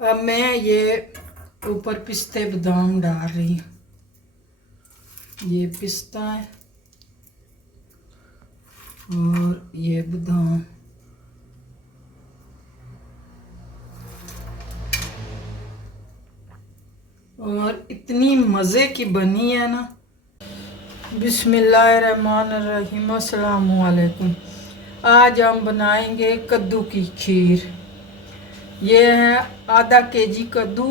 अब मैं ये ऊपर पिस्ते बादाम डाल रही हूँ। ये पिस्ता है और ये बादाम। और इतनी मज़े की बनी है ना। बिस्मिल्लाहिर्रहमानिर्रहीम। अस्सलामु अलैकुम। आज हम बनाएंगे कद्दू की खीर। ये है आधा केजी कद्दू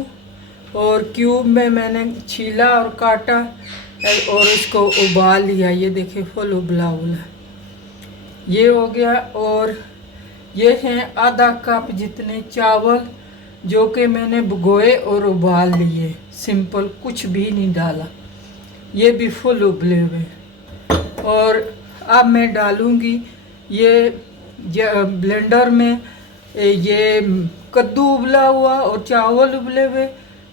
और क्यूब में मैंने छीला और काटा और इसको उबाल लिया। ये देखिए फुल उबला उबला ये हो गया। और ये हैं आधा कप जितने चावल जो कि मैंने भिगोए और उबाल लिए। सिंपल, कुछ भी नहीं डाला, ये भी फुल उबले हुए। और अब मैं डालूंगी ये ब्लेंडर में ये कद्दू उबला हुआ और चावल उबले हुए,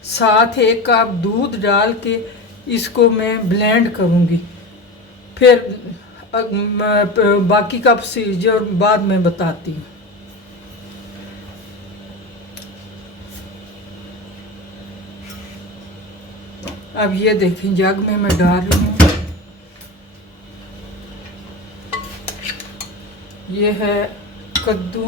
साथ एक कप दूध डाल के इसको मैं ब्लेंड करूंगी। फिर बाकी का प्रोसीजर बाद में बताती हूँ। अब ये देखें जग में मैं डाल रही हूँ। ये है कद्दू।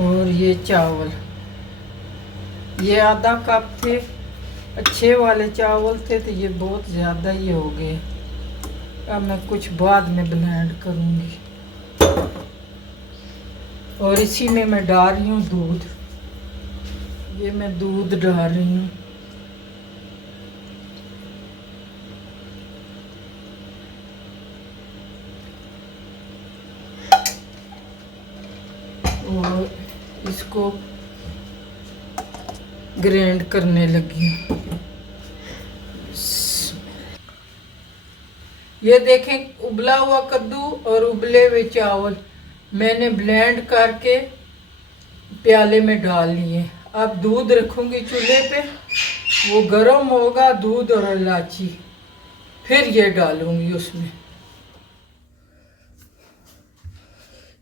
और ये चावल, ये आधा कप थे, अच्छे वाले चावल थे तो ये बहुत ज़्यादा ही हो गए। अब मैं कुछ बाद में ब्लेंड करूँगी। और इसी में मैं डाल रही हूँ दूध। ये मैं दूध डाल रही हूँ। और इसको ग्राइंड करने लगी हूँ। ये देखें उबला हुआ कद्दू और उबले हुए चावल मैंने ब्लेंड करके प्याले में डाल लिए। अब दूध रखूंगी चूल्हे पे, वो गर्म होगा दूध और इलायची, फिर ये डालूंगी उसमें।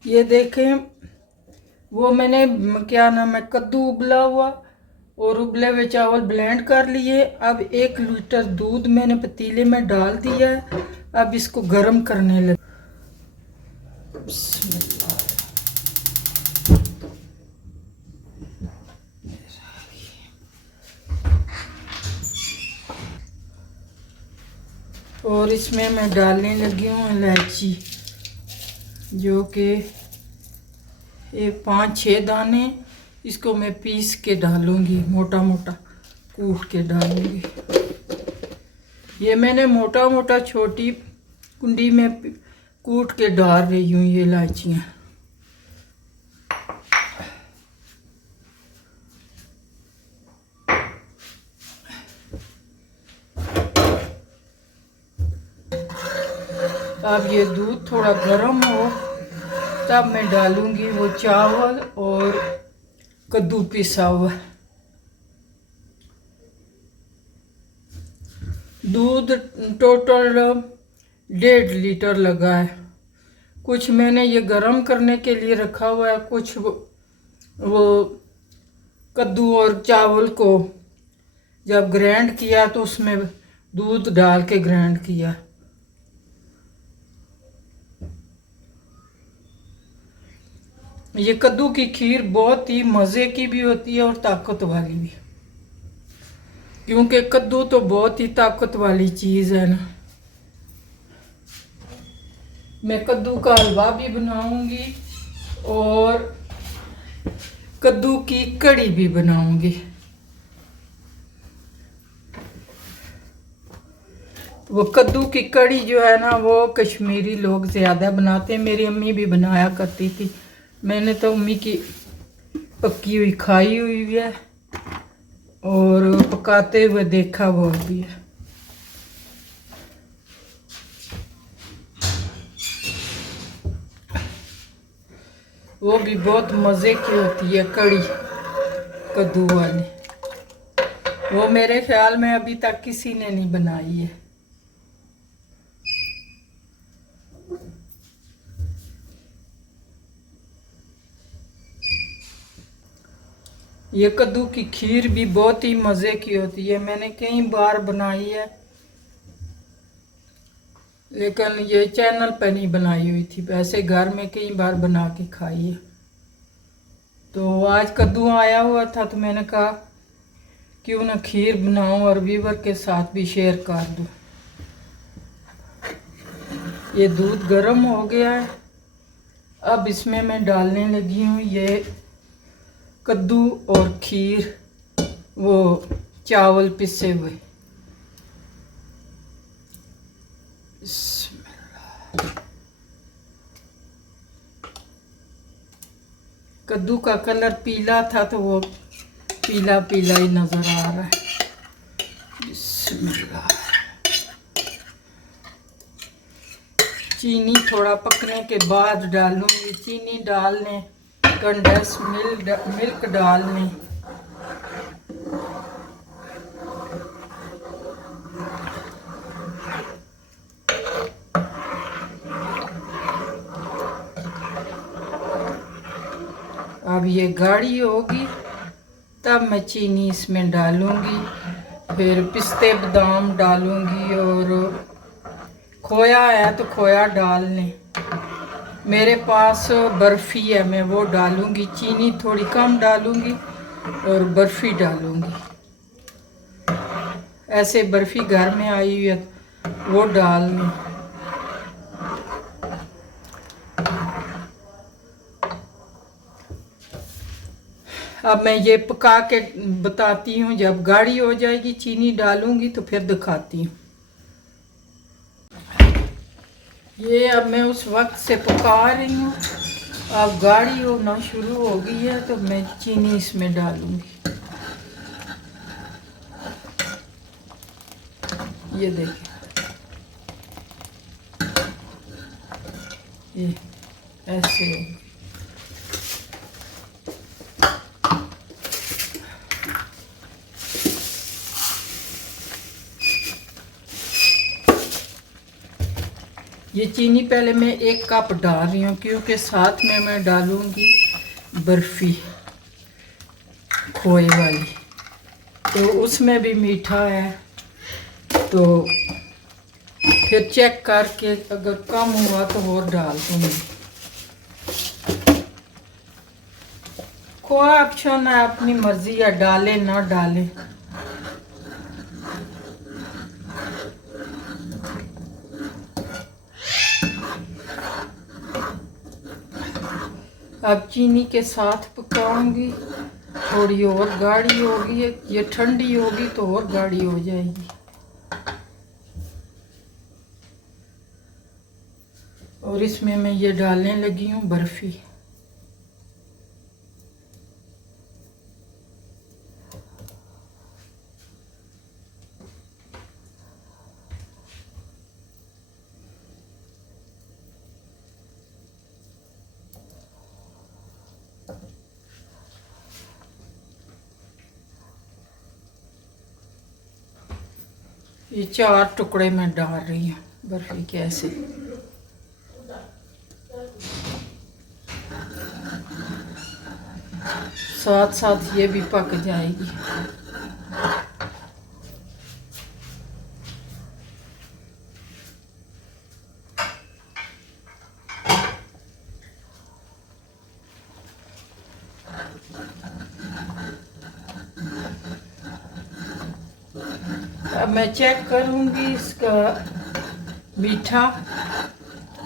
ये देखें वो मैंने क्या नाम है कद्दू उबला हुआ और उबले हुए चावल ब्लेंड कर लिए। अब 1 लीटर दूध मैंने पतीले में डाल दिया है। अब इसको गर्म करने लगे। और इसमें मैं डालने लगी हूँ इलायची, जो कि ये 5-6 दाने। इसको मैं पीस के डालूंगी, मोटा मोटा कूट के डालूंगी। ये मैंने मोटा मोटा छोटी कुंडी में कूट के डाल रही हूँ ये इलायचियाँ। अब ये दूध थोड़ा गर्म हो तब मैं डालूंगी वो चावल और कद्दू पिसा हुआ। दूध टोटल 1.5 लीटर लगा है। कुछ मैंने ये गर्म करने के लिए रखा हुआ है, कुछ वो कद्दू और चावल को जब ग्राइंड किया तो उसमें दूध डाल के ग्राइंड किया। ये कद्दू की खीर बहुत ही मज़े की भी होती है और ताकत वाली भी, क्योंकि कद्दू तो बहुत ही ताकत वाली चीज़ है ना। मैं कद्दू का हलवा भी बनाऊंगी और कद्दू की कड़ी भी बनाऊंगी। वो कद्दू की कड़ी जो है ना वो कश्मीरी लोग ज़्यादा बनाते हैं। मेरी अम्मी भी बनाया करती थी। मैंने तो अम्मी की पक्की हुई खाई हुई है और पकाते हुए देखा वो भी है। वो भी बहुत मज़े की होती है कड़ी कद्दू वाली। वो मेरे ख्याल में अभी तक किसी ने नहीं बनाई है। ये कद्दू की खीर भी बहुत ही मज़े की होती है। मैंने कई बार बनाई है, लेकिन ये चैनल पे नहीं बनाई हुई थी। वैसे घर में कई बार बना के खाई है। तो आज कद्दू आया हुआ था तो मैंने कहा क्यों ना खीर बनाऊं और व्यूअर के साथ भी शेयर कर दूं। ये दूध गर्म हो गया है। अब इसमें मैं डालने लगी हूँ ये कद्दू और खीर, वो चावल पिसे हुए। कद्दू का कलर पीला था तो वो पीला पीला ही नजर आ रहा है। बिस्मिल्लाह। चीनी थोड़ा पकने के बाद डालूंगी। चीनी डालने, कंडेंस मिल्क डालने। अब ये गाढ़ी होगी तब मैं चीनी इसमें डालूंगी, फिर पिस्ते बादाम डालूंगी और खोया है तो खोया डाल लें। मेरे पास बर्फ़ी है, मैं वो डालूंगी। चीनी थोड़ी कम डालूंगी और बर्फ़ी डालूंगी। ऐसे बर्फ़ी घर में आई हुई है वो डाल लें। अब मैं ये पका के बताती हूँ। जब गाढ़ी हो जाएगी चीनी डालूंगी तो फिर दिखाती हूँ। ये अब मैं उस वक्त से पका रही हूँ। अब गाढ़ी होना शुरू हो गई है तो मैं चीनी इसमें डालूंगी। ये देखिए, ये ऐसे होगी। ये चीनी पहले मैं 1 कप डाल रही हूँ क्योंकि साथ में मैं डालूँगी बर्फ़ी खोए वाली, तो उसमें भी मीठा है। तो फिर चेक करके अगर कम हुआ तो और डाल दूँगी। खोआ ऑप्शन है, अपनी मर्ज़ी है, डाले ना डाले। अब चीनी के साथ पकाऊंगी। थोड़ी और गाढ़ी होगी, ये ठंडी होगी तो और गाढ़ी हो जाएगी। और इसमें मैं ये डालने लगी हूँ बर्फ़ी। ये 4 टुकड़े मैं डाल रही हूँ बर्फ़ी के ऐसे। साथ साथ ये भी पक जाएगी। अब मैं चेक करूँगी इसका मीठा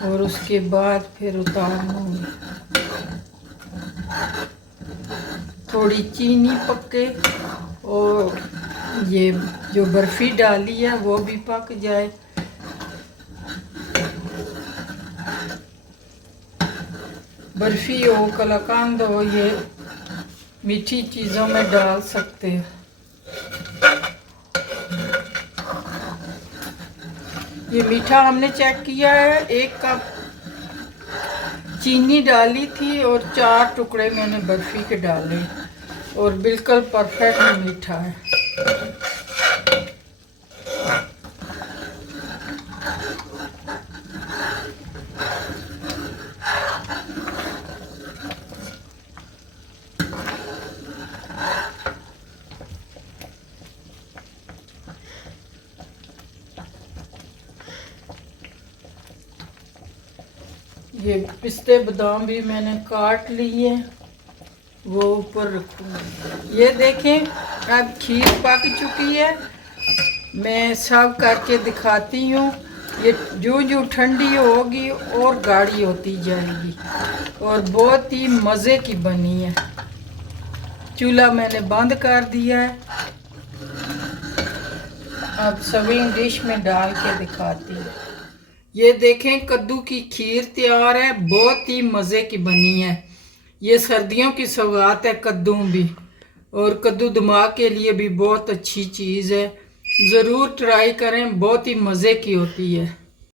और उसके बाद फिर उतार लूँगी। थोड़ी चीनी पके और ये जो बर्फ़ी डाली है वो भी पक जाए। बर्फ़ी हो, कलाकंद हो, ये मीठी चीज़ों में डाल सकते हैं। ये मीठा हमने चेक किया है, 1 कप चीनी डाली थी और 4 टुकड़े मैंने बर्फ़ी के डाले और बिल्कुल परफेक्ट मीठा है। ये पिस्ते बादाम भी मैंने काट लिए, वो ऊपर रखूँगी। ये देखें अब खीर पक चुकी है, मैं सर्व करके दिखाती हूँ। ये जो ठंडी होगी और गाढ़ी होती जाएगी और बहुत ही मज़े की बनी है। चूल्हा मैंने बंद कर दिया है, अब सर्विंग डिश में डाल के दिखाती हूँ। ये देखें कद्दू की खीर तैयार है, बहुत ही मज़े की बनी है। ये सर्दियों की सौगात है कद्दू भी, और कद्दू दिमाग के लिए भी बहुत अच्छी चीज़ है। ज़रूर ट्राई करें, बहुत ही मज़े की होती है।